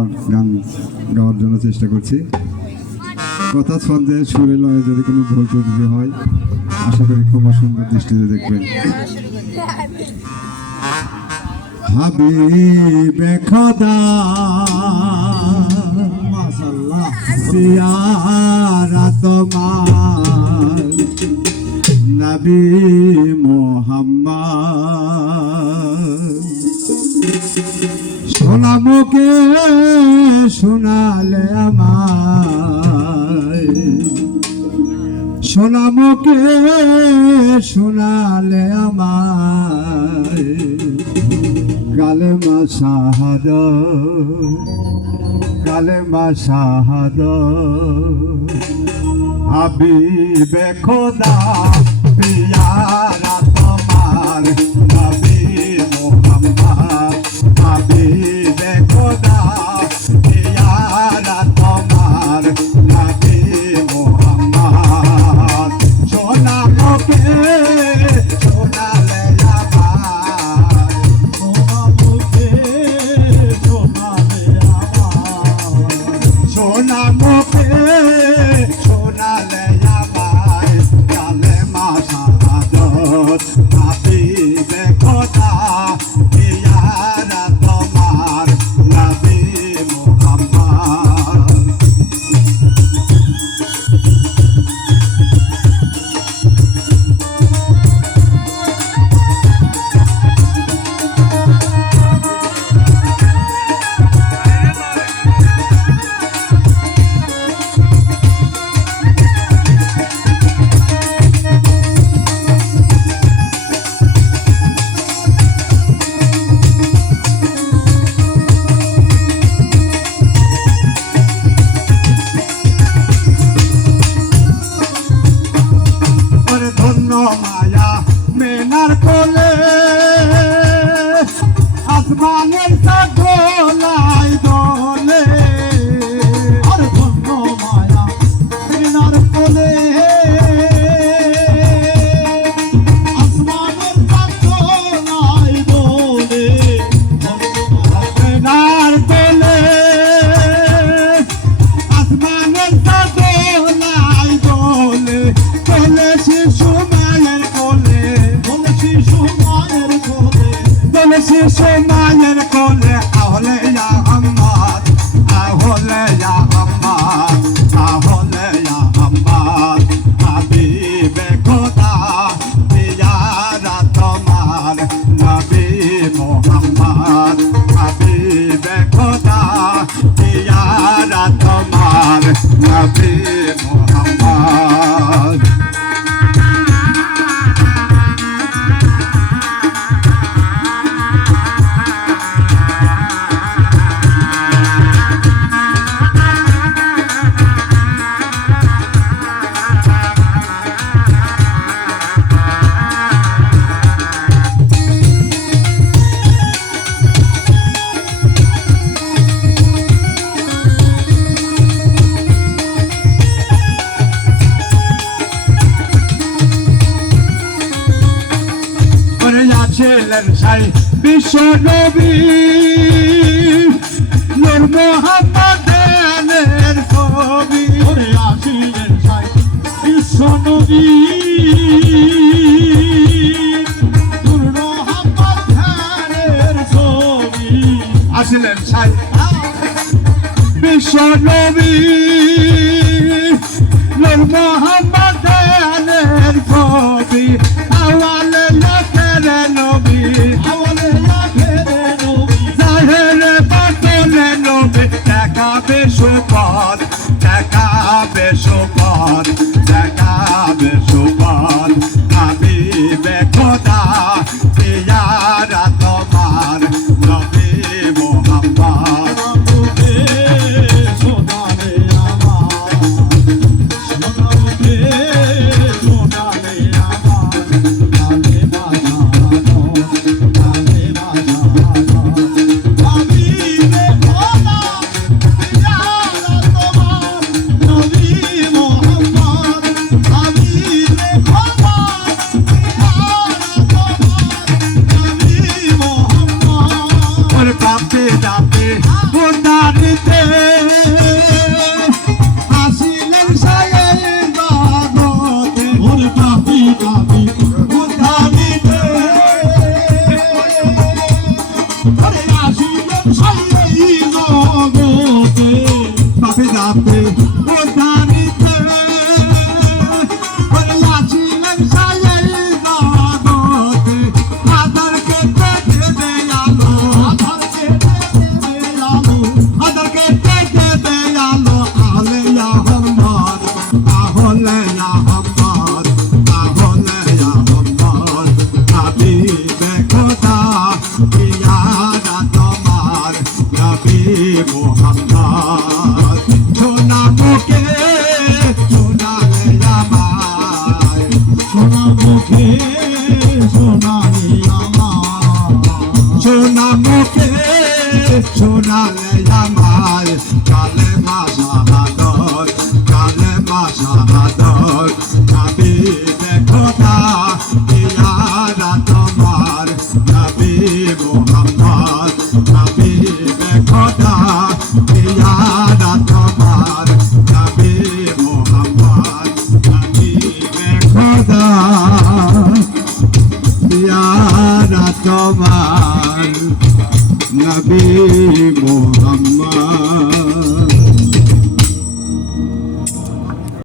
আমার গান গাওয়ার জন্য চেষ্টা করছি। কথা ছন্দে সুরে লয়ে যদি কোনো ভুল ত্রুটি হয় আশা করি ক্ষমা সুন্দর দৃষ্টিতে দেখবেন। হাবিবে খোদা মাশাআল্লাহ পিয়ারা তোমার নবী মুহাম্মদ সোনা মুখে শোনালে আমায়, সোনা মুখে শোনালে আমায় কালেমা শাহাদাত, কালেমা শাহাদাত। হাবিবে খোদা পিয়ারা তোমার নবী মুহাম্মদ, হাবিবে খোদা পিয়ারা তোমার নবী মুহাম্মদ সোনা মুখে শোনালে আমায়, সোনা মুখে শোনালে আমায়, সোনা মুখে শোনালে আমায় কালেমা শাহাদাত। হাবিবে খোদা পিয়ারা তোমার নবী মুহাম্মদ। মায়া মেনার কোলে আসমানের সাগোলাই দোলে, আর ধন্য মায়া মেনার কোলে আসমানের সাগোলাই দোলে, মেনার কোলে আসমানের সাগোলাই দোলে, কোলে শিশু মায়ের কোলে, কোলে শিশু মায়ের কোলে, কোলে শিশু মায়ের কোলে আহলে ইয়া আহমদ, আহলে ইয়া আহমদ, আহলে ইয়া আহমদ। হাবিবে খোদা পিয়ারা তোমার নবী মুহাম্মদ, হাবিবে খোদা পিয়ারা তোমার নবী মুহাম্মদ। ছিলেন সাই বিশ্ব নবী নূর মুহাম্মদের ছবি, আসিলেন সাই বিশ্ব নবী নূর মুহাম্মদের ছবি, আসিলেন সাই বিশ্ব নবী নূর মুহাম্মদের ছবি, আওয়ালে লাখের নবী, আওয়ালে লাখের নবী, জাহেরে বাতনে নবী, দেখাবে সুপথ, দেখাবে সুপথ, দেখাবে সুপথ। হাবিবে খোদা পিয়ারা তোমার নবী মুহাম্মদ, শোনালে আমার, শোনালে উদ্ধারিতে আসিলেন সায়ের জগতে ওরে পাপি পাপি উদ্ধারিতে ওরে আসিলেন সায়ের জগতে পাপি পাপি উদ্ধারিতে ওরে আসিলেন সায়ের জগতে আধার কেটে দেবে আলো আধার কেটে দেবে আলো আধার কেটে দেবে আলো আলে আহমদ আহলে আহমদ আহলে আহমদ হাবিবে খোদা পিয়ারা তোমার নবী মুহাম্মদ সোনা মুখে সোনালে আমায় সোনা মুখে সোনালে আমায় সোনা মুখে সোনালে আমায় কালেমা শাহাদত হাবিবে খোদা পিয়ারা তোমার নবী মুহাম্মদ হাবিবে খোদা পিয়ারা তোমার নবী মুহাম্মদ হাবিবে খোদা পিয়ারা তোমার নবী মুহাম্মদ